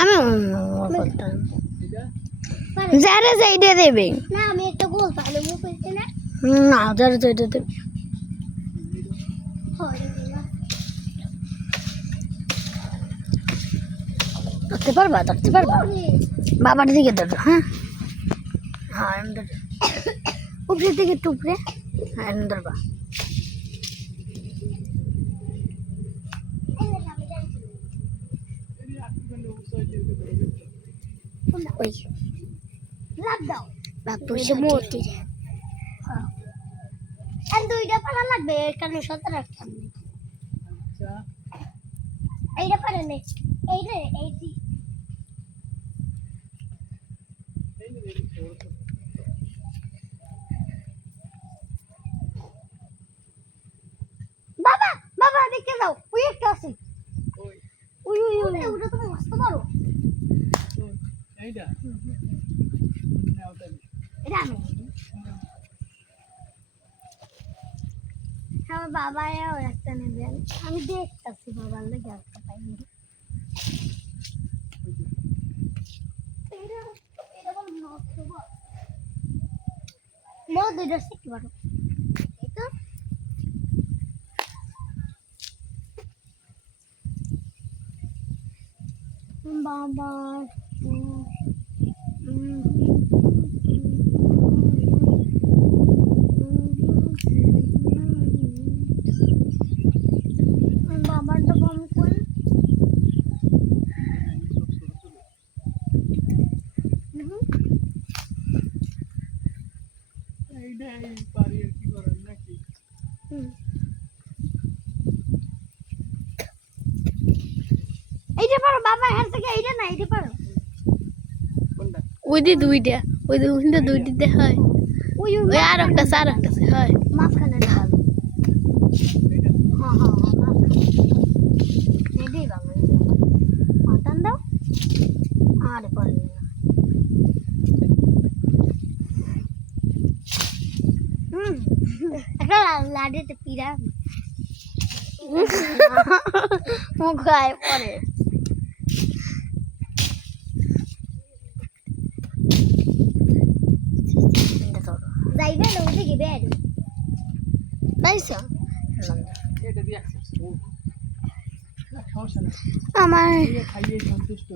আমি করতাম যারা যাইটা দেবে না আমি একটা গোল পাইলে মুখ হইছে না না যারা যাইটা দেবে ধরতে পারবা বাবার দিকে ধরো হ্যাঁ হ্যাঁ এমন ধরো উপরের দিকে একটু উপরে হ্যাঁ এমন ধরবা ওই লাভ দাও লাভ পয়সা মোটি আর দুইটা পালা লাগবে এর কারণে 17 রাখতাম আচ্ছা এইটা পারে নে এইটা এইটি বাবা বাবা দেখে যাও ওই একটা আছে ওই ওই ওই ওটা তো মস্ত বড় এইটা এটা আমি আমার বাবা একটা নেবে আমি দেখতেছি বাবার লেগে একটা পাইনি দুইটা শিখতে পারো বাবা বাবারটা কম করে এইটা পারো বাবা এর থেকে এইটা না এইটা পারো ওই দি দুইটা ওই দুইটা হয় ওই ওই আর একটা হয় মাঝখানে ঢাল হ্যাঁ হ্যাঁ এইটাই বাবা মাটন দাও আর পারবে না একটা লাডিতে পিরা মুখ গায়ে পড়ে যাইবে না ওদিকে বের পাইছো এটা দিয়ে সমস্যা না আমার খাইয়ে সন্তুষ্ট